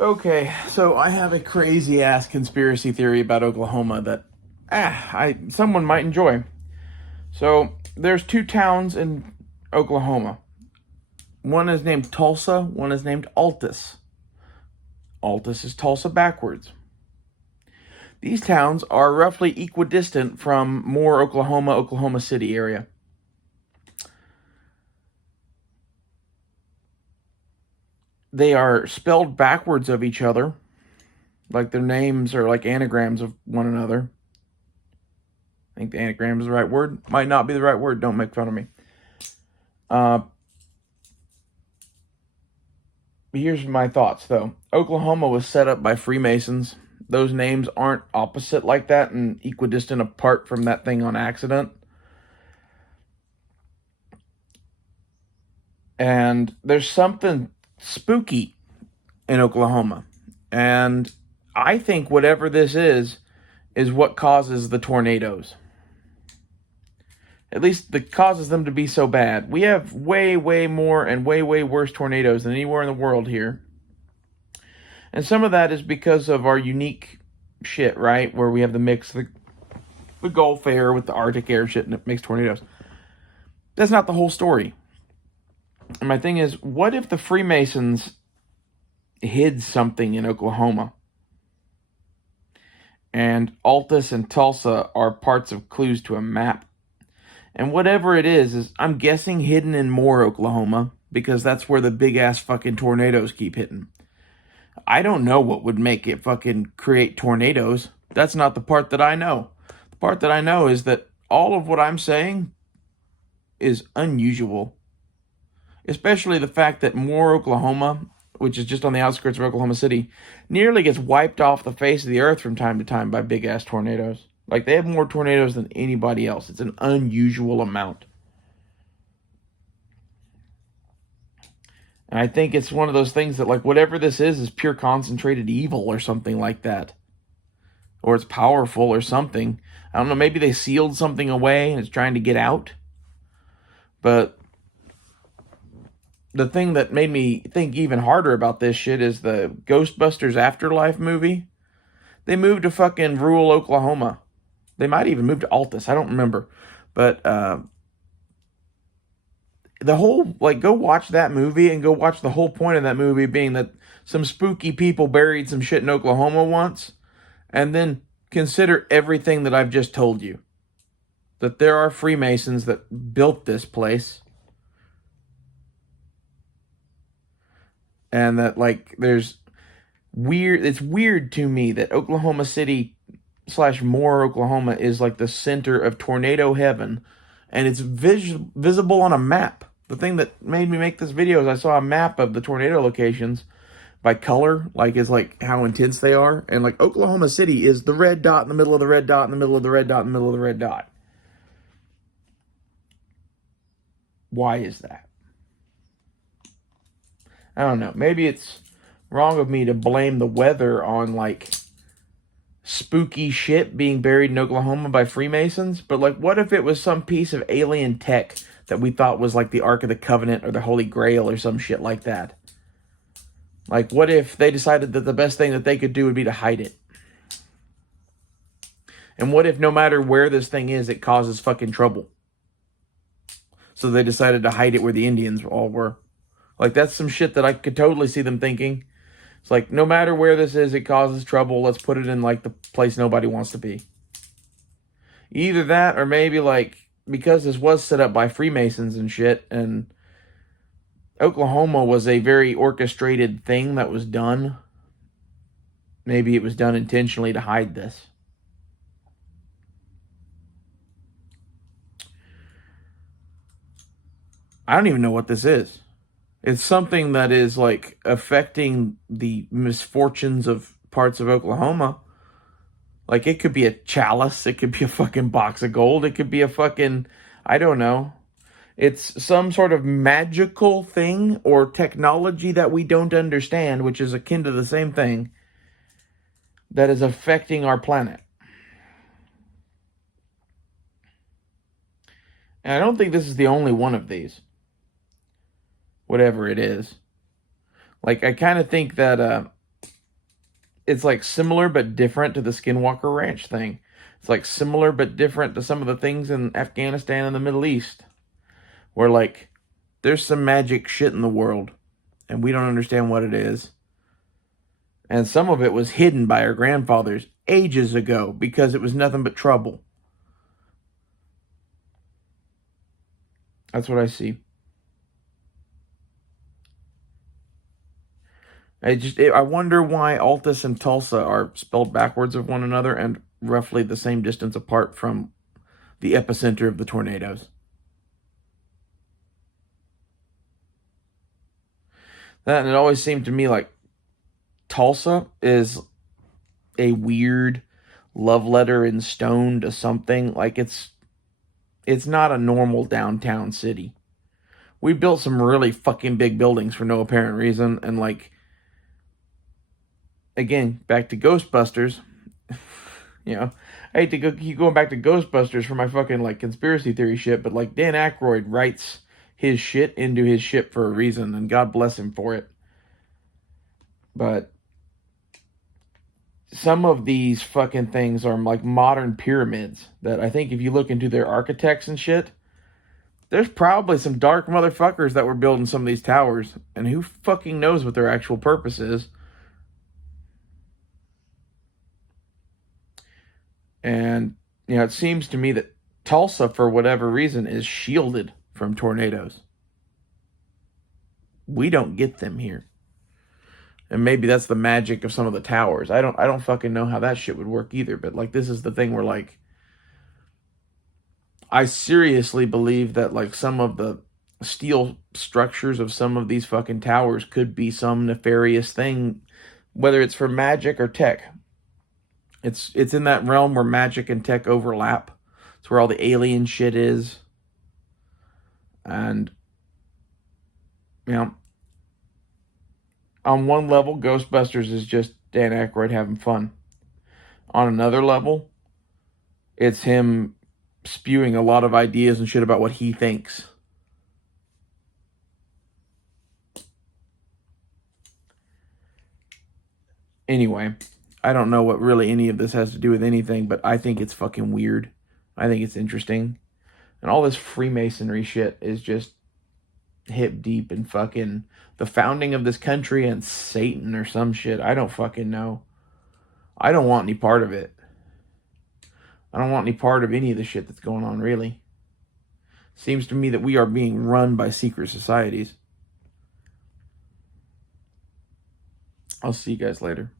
Okay, so I have a crazy ass conspiracy theory about Oklahoma that someone might enjoy. So there's two towns in Oklahoma. One is named Tulsa, one is named Altus. Altus is Tulsa backwards. These towns are roughly equidistant from Moore, Oklahoma, Oklahoma City area. They are spelled backwards of each other, like their names are like anagrams of one another. I think the anagram is the right word. Might not be the right word. Don't make fun of me. Uh, Here's my thoughts, though. Oklahoma was set up by Freemasons. Those names aren't opposite like that and equidistant apart from that thing on accident. And there's something spooky in Oklahoma. And I think whatever this is what causes the tornadoes. At least that causes them to be so bad. We have way, way more and way, way worse tornadoes than anywhere in the world here. And some of that is because of our unique shit, right? Where we have the mix, the Gulf air with the Arctic air shit and it makes tornadoes. That's not the whole story. And my thing is, what if the Freemasons hid something in Oklahoma? And Altus and Tulsa are parts of clues to a map. And whatever it is I'm guessing hidden in Moore, Oklahoma, because that's where the big ass fucking tornadoes keep hitting. I don't know what would make it fucking create tornadoes. That's not the part that I know. The part that I know is that all of what I'm saying is unusual. Especially the fact that Moore, Oklahoma, which is just on the outskirts of Oklahoma City, nearly gets wiped off the face of the earth from time to time by big ass tornadoes. Like, they have more tornadoes than anybody else. It's an unusual amount. And I think it's one of those things that, like, whatever this is pure concentrated evil or something like that. Or it's powerful or something. I don't know, maybe they sealed something away and it's trying to get out. But the thing that made me think even harder about this shit is the Ghostbusters Afterlife movie. They moved to fucking rural Oklahoma. They might even move to Altus. I don't remember. But the whole, like, go watch that movie and go watch the whole point of that movie being that some spooky people buried some shit in Oklahoma once. And then consider everything that I've just told you. That there are Freemasons that built this place. And that, like, it's weird to me that Oklahoma City / Moore, Oklahoma is like the center of tornado heaven, and it's visible on a map. The thing that made me make this video is I saw a map of the tornado locations by color, like is like how intense they are, and like Oklahoma City is the red dot in the middle of the red dot in the middle of the red dot in the middle of the red dot. Why is that? I don't know. Maybe it's wrong of me to blame the weather on like spooky shit being buried in Oklahoma by Freemasons, but like, what if it was some piece of alien tech that we thought was like the Ark of the Covenant or the Holy Grail or some shit like that? Like, what if they decided that the best thing that they could do would be to hide it? And what if no matter where this thing is, it causes fucking trouble? So they decided to hide it where the Indians all were. Like, that's some shit that I could totally see them thinking. It's like, no matter where this is, it causes trouble. Let's put it in, like, the place nobody wants to be. Either that, or maybe, like, because this was set up by Freemasons and shit, and Oklahoma was a very orchestrated thing that was done. Maybe it was done intentionally to hide this. I don't even know what this is. It's something that is, like, affecting the misfortunes of parts of Oklahoma. Like, it could be a chalice. It could be a fucking box of gold. It could be a fucking, I don't know. It's some sort of magical thing or technology that we don't understand, which is akin to the same thing, that is affecting our planet. And I don't think this is the only one of these. Whatever it is. Like, I kind of think that it's like similar but different to the Skinwalker Ranch thing. It's like similar but different to some of the things in Afghanistan and the Middle East, where like there's some magic shit in the world and we don't understand what it is. And some of it was hidden by our grandfathers ages ago because it was nothing but trouble. That's what I see. I wonder why Altus and Tulsa are spelled backwards of one another and roughly the same distance apart from the epicenter of the tornadoes. That, and it always seemed to me like Tulsa is a weird love letter in stone to something. Like it's not a normal downtown city. We built some really fucking big buildings for no apparent reason, and like again, back to Ghostbusters. You know, I hate to keep going back to Ghostbusters for my fucking like conspiracy theory shit, but like Dan Aykroyd writes his shit into his ship for a reason, and God bless him for it. But some of these fucking things are like modern pyramids that I think if you look into their architects and shit, there's probably some dark motherfuckers that were building some of these towers, and who fucking knows what their actual purpose is. And, you know, it seems to me that Tulsa, for whatever reason, is shielded from tornadoes. We don't get them here. And maybe that's the magic of some of the towers. I don't fucking know how that shit would work either. But like, this is the thing where like, I seriously believe that like some of the steel structures of some of these fucking towers could be some nefarious thing, whether it's for magic or tech. It's in that realm where magic and tech overlap. It's where all the alien shit is. And, you know, on one level, Ghostbusters is just Dan Aykroyd having fun. On another level, it's him spewing a lot of ideas and shit about what he thinks. Anyway, I don't know what really any of this has to do with anything, but I think it's fucking weird. I think it's interesting. And all this Freemasonry shit is just hip deep in fucking the founding of this country and Satan or some shit. I don't fucking know. I don't want any part of it. I don't want any part of any of the shit that's going on, really. Seems to me that we are being run by secret societies. I'll see you guys later.